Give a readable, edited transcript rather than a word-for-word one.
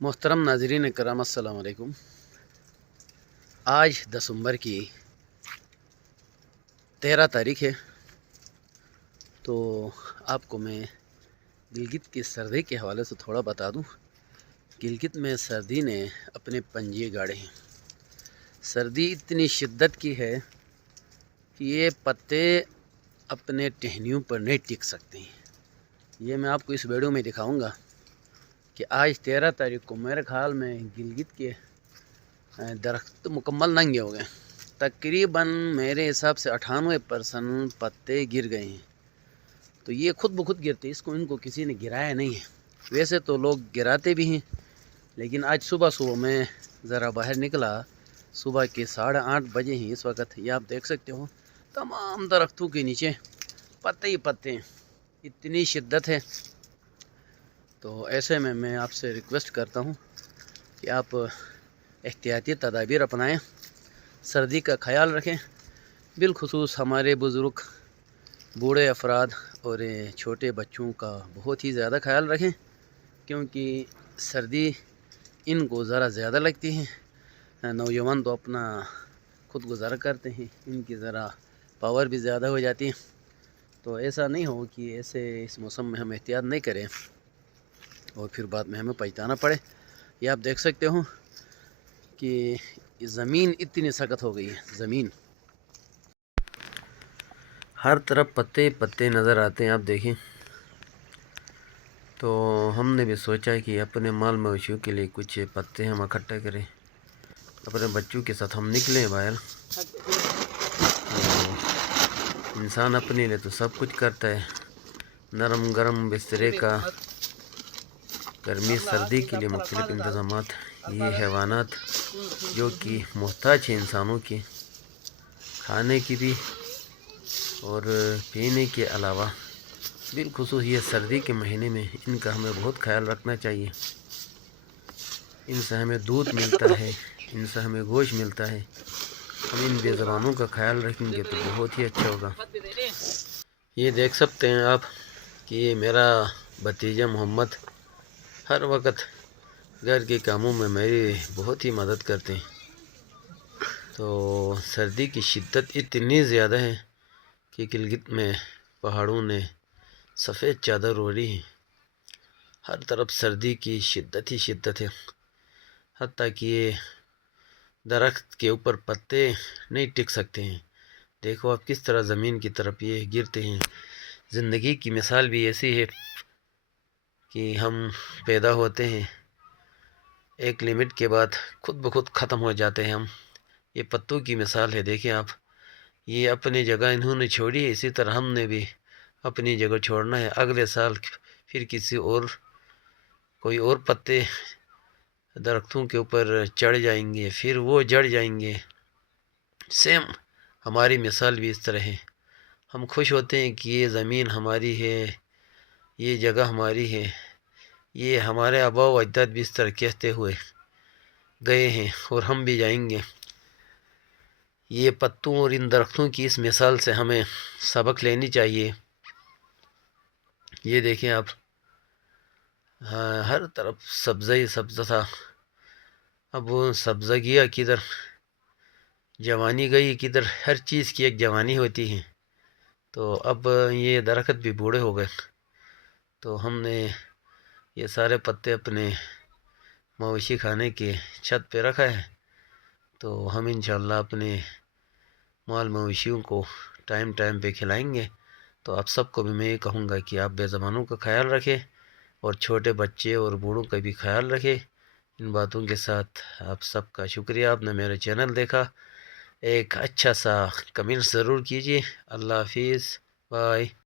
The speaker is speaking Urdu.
محترم ناظرین کرام السلام علیکم۔ آج دسمبر کی 13 تاریخ ہے، تو آپ کو میں گلگت کی سردی کے حوالے سے تھوڑا بتا دوں۔ گلگت میں سردی نے اپنے پنجے گاڑے ہیں۔ سردی اتنی شدت کی ہے کہ یہ پتے اپنے ٹہنیوں پر نہیں ٹک سکتے ہیں۔ یہ میں آپ کو اس ویڈیو میں دکھاؤں گا کہ آج 13 تاریخ کو میرے خیال میں گلگت کے درخت مکمل ننگے ہو گئے، تقریباً میرے حساب سے 98% پتے گر گئے ہیں۔ تو یہ خود بخود گرتے، ان کو کسی نے گرایا نہیں ہے۔ ویسے تو لوگ گراتے بھی ہیں، لیکن آج صبح میں ذرا باہر نکلا، صبح کے 8:30 بجے ہیں اس وقت۔ یہ آپ دیکھ سکتے ہو تمام درختوں کے نیچے پتے ہی پتے ہیں، اتنی شدت ہے۔ تو ایسے میں آپ سے ریکویسٹ کرتا ہوں کہ آپ احتیاطی تدابیر اپنائیں، سردی کا خیال رکھیں، بالخصوص ہمارے بزرگ، بوڑھے افراد اور چھوٹے بچوں کا بہت ہی زیادہ خیال رکھیں، کیونکہ سردی ان کو ذرا زیادہ لگتی ہے۔ نوجوان تو اپنا خود گزارا کرتے ہیں، ان کی ذرا پاور بھی زیادہ ہو جاتی ہے۔ تو ایسا نہیں ہو کہ ایسے اس موسم میں ہم احتیاط نہیں کریں اور پھر بعد میں ہمیں پچھتانا پڑے۔ یہ آپ دیکھ سکتے ہو کہ زمین اتنی سخت ہو گئی ہے، زمین ہر طرف پتے پتے نظر آتے ہیں۔ آپ دیکھیں، تو ہم نے بھی سوچا کہ اپنے مال مویشیوں کے لیے کچھ پتے ہم اکٹھا کریں۔ اپنے بچوں کے ساتھ ہم نکلے باہر۔ انسان اپنے لیے تو سب کچھ کرتا ہے، نرم گرم بسترے کا، گرمی سردی کے لیے مختلف انتظامات۔ یہ حیوانات جو کہ محتاج ہیں انسانوں کے کھانے کی بھی اور پینے کے علاوہ، بالخصوص یہ سردی کے مہینے میں ان کا ہمیں بہت خیال رکھنا چاہیے۔ ان سے ہمیں دودھ ملتا ہے، ان سے ہمیں گوشت ملتا ہے۔ ہم ان بے زبانوں کا خیال رکھیں گے تو بہت ہی اچھا ہوگا۔ یہ دیکھ سکتے ہیں آپ کہ یہ میرا بھتیجا محمد ہر وقت گھر کے کاموں میں میری بہت ہی مدد کرتے ہیں۔ تو سردی کی شدت اتنی زیادہ ہے کہ گلگت میں پہاڑوں نے سفید چادر اوڑھی ہے۔ ہر طرف سردی کی شدت ہی شدت ہے، حتیٰ کہ یہ درخت کے اوپر پتے نہیں ٹک سکتے ہیں۔ دیکھو آپ کس طرح زمین کی طرف یہ گرتے ہیں۔ زندگی کی مثال بھی ایسی ہے کہ ہم پیدا ہوتے ہیں، ایک لمٹ کے بعد خود بخود ختم ہو جاتے ہیں ہم۔ یہ پتوں کی مثال ہے، دیکھیں آپ، یہ اپنی جگہ انہوں نے چھوڑی ہے، اسی طرح ہم نے بھی اپنی جگہ چھوڑنا ہے۔ اگلے سال پھر کوئی اور پتے درختوں کے اوپر چڑھ جائیں گے، پھر وہ جڑ جائیں گے۔ سیم ہماری مثال بھی اس طرح ہے۔ ہم خوش ہوتے ہیں کہ یہ زمین ہماری ہے، یہ جگہ ہماری ہے۔ یہ ہمارے آباء و اجداد بھی اس طرح کہتے ہوئے گئے ہیں اور ہم بھی جائیں گے۔ یہ پتوں اور ان درختوں کی اس مثال سے ہمیں سبق لینی چاہیے۔ یہ دیکھیں آپ، ہر طرف سبزہ ہی سبزہ تھا، اب وہ سبزہ گیا کدھر، جوانی گئی کدھر۔ ہر چیز کی ایک جوانی ہوتی ہے۔ تو اب یہ درخت بھی بوڑھے ہو گئے، تو ہم نے یہ سارے پتے اپنے مویشی خانے کے چھت پہ رکھا ہے۔ تو ہم انشاءاللہ اپنے مال مویشیوں کو ٹائم پہ کھلائیں گے۔ تو آپ سب کو بھی میں یہ کہوں گا کہ آپ بے زبانوں کا خیال رکھیں اور چھوٹے بچے اور بوڑھوں کا بھی خیال رکھیں۔ ان باتوں کے ساتھ آپ سب کا شکریہ، آپ نے میرا چینل دیکھا۔ ایک اچھا سا کمنٹ ضرور کیجیے۔ اللہ حافظ، بائے۔